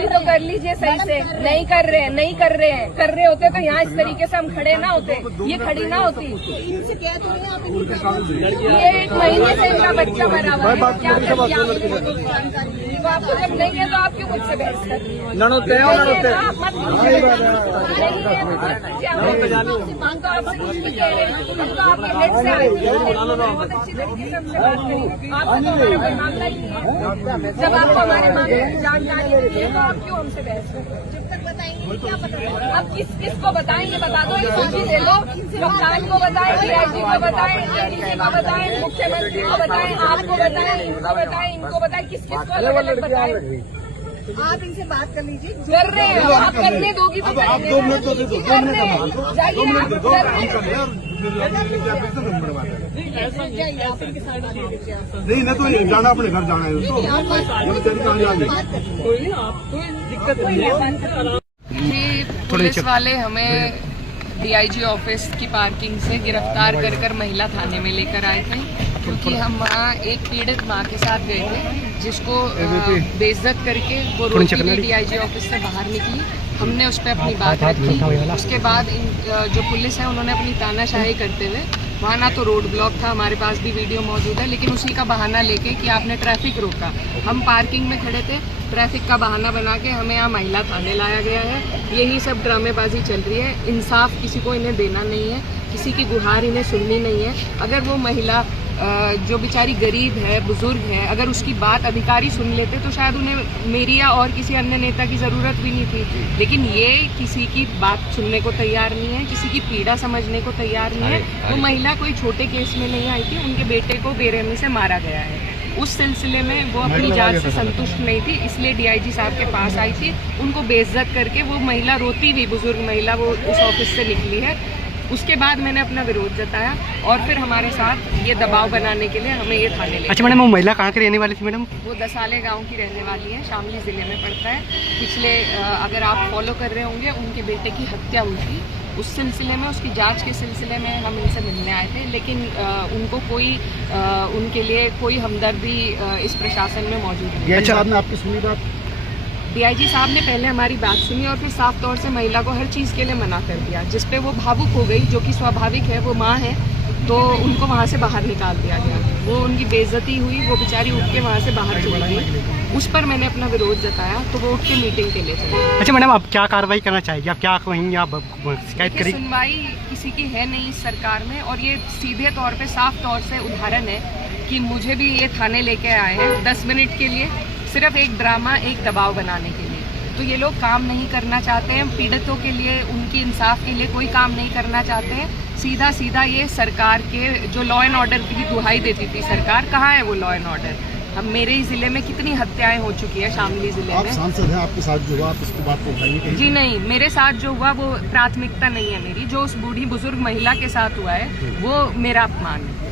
Duty तो कर लीजिए सही से, नहीं कर रहे हैं, नहीं कर रहे हैं। कर रहे होते तो यहाँ इस तरीके से हम खड़े ना होते, ये खड़ी ना होती। ये 1 महीने से इनका बच्चा मरा हुआ है, क्या कर दिया तो आपको जब नहीं है तो आप क्यों मुझसे बहस कर रही हैं? हम तो आपसे कुछ नहीं कह रहे, हम तो आपके हेड से आए थे, बहुत अच्छी तरीके से हमसे बात करी। आपको तो हमारा कोई मामला ही नहीं है। जब आपको हमारे मामले की जानकारी नहीं है तो आप क्यों हमसे बहस कर रहे हैं? जब तक बताएंगे क्या पता। अब किसको बताएंगे, बता दो, एक सूची दे दो। कप्तान को बताएं, डीआईजी को बताएं, एडीसी को बताएं, मुख्यमंत्री को बताएं, आपको बताएं, इनको बताएं, इनको बताएं, किसको अलग अलग बताएं। आप इनसे बात कर लीजिए। कर रहे हैं, आप करने दोगी तो आप 2 मिनट तो दे दो, 2 मिनट जाइए, नहीं ना तो जाना, अपने घर जाना है तो पुलिस वाले हमें डीआईजी ऑफिस की पार्किंग से गिरफ्तार कर महिला थाने में लेकर आए थे, क्योंकि हम वहाँ एक पीड़ित माँ के साथ गए थे जिसको बेइज्जत करके वो रोती हुई डीआईजी ऑफिस से बाहर निकली। हमने उस पर अपनी बात रखी। उसके बाद जो पुलिस है उन्होंने अपनी तानाशाही करते हुए, वहाँ ना तो रोड ब्लॉक था, हमारे पास भी वीडियो मौजूद है, लेकिन उसी का बहाना लेके कि आपने ट्रैफिक रोका। हम पार्किंग में खड़े थे, ट्रैफिक का बहाना बना के हमें यहाँ महिला थाने लाया गया है। यही सब ड्रामेबाजी चल रही है। इंसाफ किसी को इन्हें देना नहीं है, किसी की गुहार इन्हें सुननी नहीं है। अगर वो महिला जो बेचारी गरीब है, बुजुर्ग है, अगर उसकी बात अधिकारी सुन लेते तो शायद उन्हें मेरी या और किसी अन्य नेता की ज़रूरत भी नहीं थी। लेकिन ये किसी की बात सुनने को तैयार नहीं है, किसी की पीड़ा समझने को तैयार नहीं है। वो महिला कोई छोटे केस में नहीं आई थी, उनके बेटे को बेरहमी से मारा गया है। उस सिलसिले में वो अपनी जांच से संतुष्ट नहीं थी, इसलिए डीआईजी साहब के पास आई थी। उनको बेइज्जत करके वो महिला, रोती हुई बुजुर्ग महिला, वो उस ऑफिस से निकली है। उसके बाद मैंने अपना विरोध जताया और फिर हमारे साथ ये दबाव बनाने के लिए हमें ये थाने ले। अच्छा मैडम, वो महिला कहाँ की रहने वाली थी मैडम? वो दसाले गांव की रहने वाली है, शामली ज़िले में पड़ता है। पिछले अगर आप फॉलो कर रहे होंगे, उनके बेटे की हत्या हुई थी। उस सिलसिले में, उसकी जांच के सिलसिले में हम इनसे मिलने आए थे, लेकिन उनको कोई उनके लिए कोई हमदर्दी इस प्रशासन में मौजूद नहीं। अच्छा, आपने आपकी सुनी बात? डीआईजी साहब ने पहले हमारी बात सुनी और फिर साफ तौर से महिला को हर चीज़ के लिए मना कर दिया, जिस पे वो भावुक हो गई, जो कि स्वाभाविक है, वो माँ है, तो उनको वहाँ से बाहर निकाल दिया गया। वो उनकी बेइज्जती हुई, वो बेचारी उठ के वहाँ से बाहर चली गई। उस पर मैंने अपना विरोध जताया तो वो उठ के मीटिंग के लिए चले। अच्छा मैडम, आप क्या कार्रवाई करना चाहिए? आप क्या कहेंगे? आप शिकायत करेंगे? सुनवाई किसी की है नहीं इस सरकार में, और ये सीधे तौर पे, साफ तौर से उदाहरण है कि मुझे भी ये थाने लेके आए हैं 10 मिनट के लिए, सिर्फ एक ड्रामा, एक दबाव बनाने के लिए। तो ये लोग काम नहीं करना चाहते हैं, पीड़ितों के लिए, उनकी इंसाफ के लिए कोई काम नहीं करना चाहते हैं। सीधा सीधा ये सरकार के जो लॉ एंड ऑर्डर की दुहाई देती थी सरकार, कहाँ है वो लॉ एंड ऑर्डर? हम मेरे ही जिले में कितनी हत्याएं हो चुकी है, शामली जिले में। आप सांसद हैं, आपके साथ जो हुआ आप इसकी बात को उठाइए। जी नहीं, मेरे साथ जो हुआ वो प्राथमिकता नहीं है मेरी। जो उस बूढ़ी बुजुर्ग महिला के साथ हुआ है वो मेरा अपमान है।